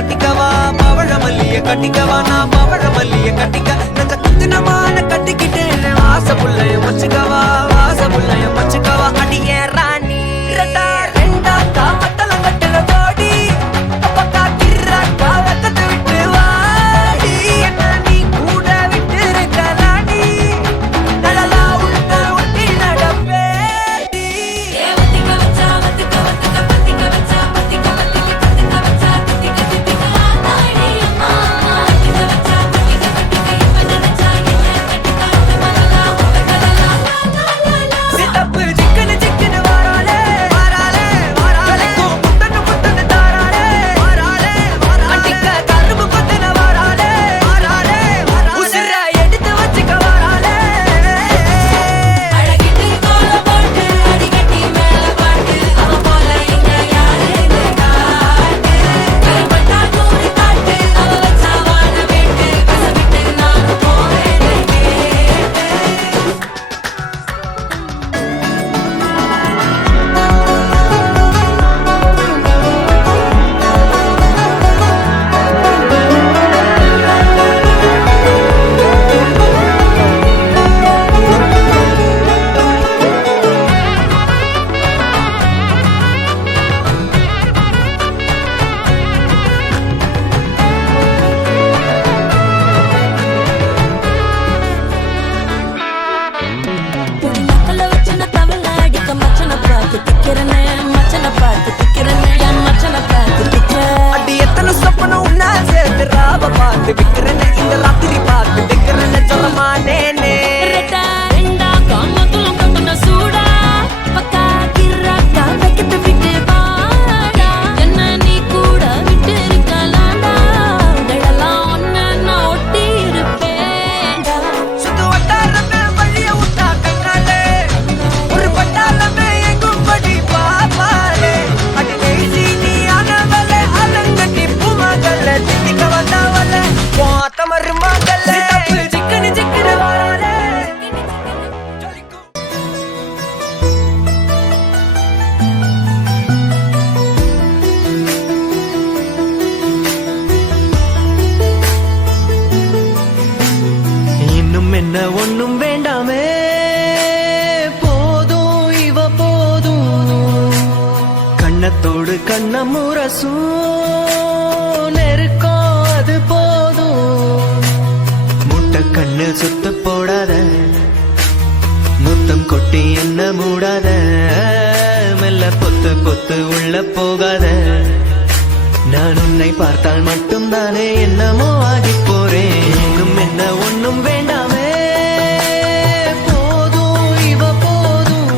கட்டிக்கவா பவழ மல்லிய கட்டிக்கவா நான் பவழ மல்லிய கட்டிக்க நச்ச குத்தினமான கட்டிக்கிட்டேன் வாச புள்ளைய வச்சுக்கவா வாச புள்ளைய வச்சுக்கவா அடியே ராணி ரெண்டா காமத்தலம் கட்டுற தோடி அப்பக்கா கிர்ராக்கா வெக்கத்தை விட்டு வாடி என்ன நீ கூட விட்டு இருக்கலாடி நலலா உள்ள ஒட்டி நடப்பேடி சித்தப்பு சிக்கனு சிக்கனு வாராளே வாராளே வாராளே முத்தன்னு முத்தன்னு தாராளே வாராளே வாராளே அண்டிக்க கரும்பு கொத்தன வாராளே வாராளே வாராளே உசிர எடுத்து வச்சுக்க வாராளே அழகிட்டு கோல போட்டு அடிக்கட்டி மேல பாட்டு அவ போல இங்க யாருன்னு காட்டு கைப்பட்டா நூறு காட்டு அவ வச்சா வாழ வேட்டு கசவிட்டு நானும் போறேன்னு கேட்டு பொடி நக்கல வச்சுன தவள அடிக்க மச்சன பார்த்து திக்கிறனே மச்சன பார்த்து திக்கிறனே என் மச்சன பார்த்து திக்கிற அடி எத்தனை சொப்பனம் உன்னா சேர்த்து ராவ பார்த்து விக்கிறேன்னு இந்த ராத்திரி பார்த்து விக்கிறேன்னு சொல்லமானேனே ரெட்டா ரெண்டா காமத்துலம் கட்டுன சூடா பக்கா கிர்ராக்கா வைக்கத்து விட்டு வாடா என்ன நீ கூட விட்டு இருக்கலாம்டா நிழலாம் ஒன்ன நான் ஒட்டி இருப்பேன்டா சுத்து வட்டாரமே வழிய விட்டா கண்ணாலே ஒரு பட்டாளமே எங்கும் படி பாப்பாலே அடி நெய்சி நீ ஆனவளே அலங்கட்டி பூமகள திட்டிக்க வந்தவளே போத்த மருமகள சித்தப்பு சிக்கனு சிக்கனு வாராளே ஜொலிக்கும் இன்னும் என்ன ஒண்ணும் வேண்டாமே போதும் இவ போதும் கண்ணத்தோடு கண்ணம் முரசும் நெருக்கம் அது போதும் முட்டை கண்ணு சுத்த போடாத முத்தம் கொட்டி என்ன மூடாத மெல்ல பொத்து பொத்து உள்ள போகாத நான் உன்னை பார்த்தால் மட்டும்தானே என்னமோ ஆகி போறேன் இன்னும் என்ன ஒண்ணும் வேண்டாமே போதும் இவ போதும்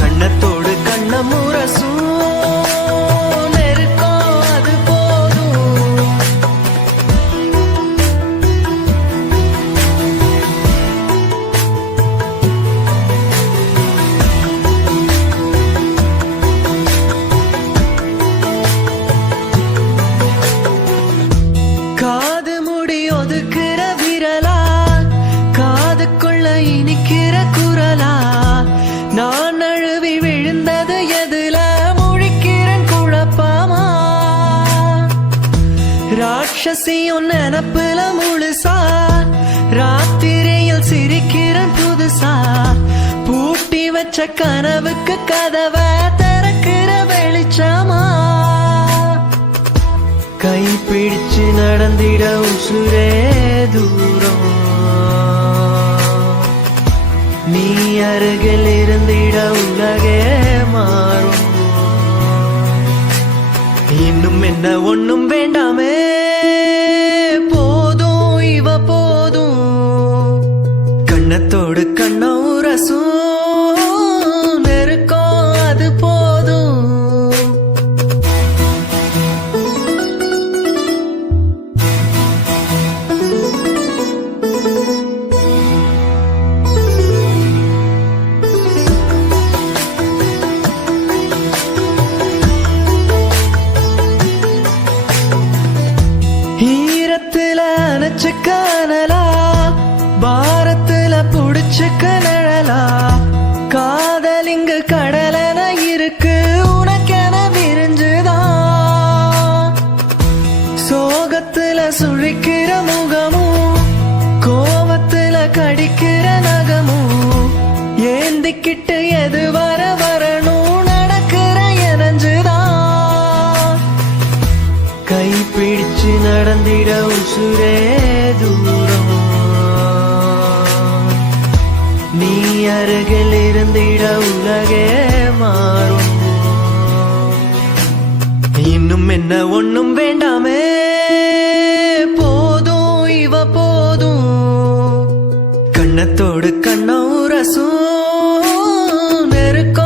கண்ணத்தோடு கண்ணம் முரசும் நெருக்கம் அது போதும் காது முடி ஒதுக்குற விரலா காதுக்குள்ள இனிக்கிற குரலா நான் அழுவி விழுந்தது எதுல முழிக்கிறேன் குழப்பமா ராட்சசியும் நினப்புல முழுசா ராத்திரியில் சிரிக்கிறேன் புதுசா பூட்டி வச்ச கனவுக்கு கதவை திறக்கிற வெளிச்சமா கை பிடிச்சு நடந்திட உசுரே தூரம் நீ அருகில் இருந்திட உலகே மாறும் இன்னும் என்ன ஒண்ணும் வேண்டாமே போதும் இவ போதும் கண்ணத்தோடு கண்ணம் உரசும் நெருக்கம் அது போதும் ஈரத்துல அணைச்சு காணலா பாரத்துல புடிச்சு கனழலா காதல் இங்கு கடலென இருக்கு உனக்கென விரிஞ்சுதான் நகமும் ஏந்திக்கிட்டு எது வரணும் நடக்கிற எனஞ்சுதான் கை பிடிச்சு நடந்திட உசுரே தூரம் நீ அருகில் இருந்திட உலகே மாறும் இன்னும் என்ன ஒண்ணும் வேண்டாமே போதும் இவ போதும் கண்ணத்தோடு கண்ண உரசும் நெருக்கம்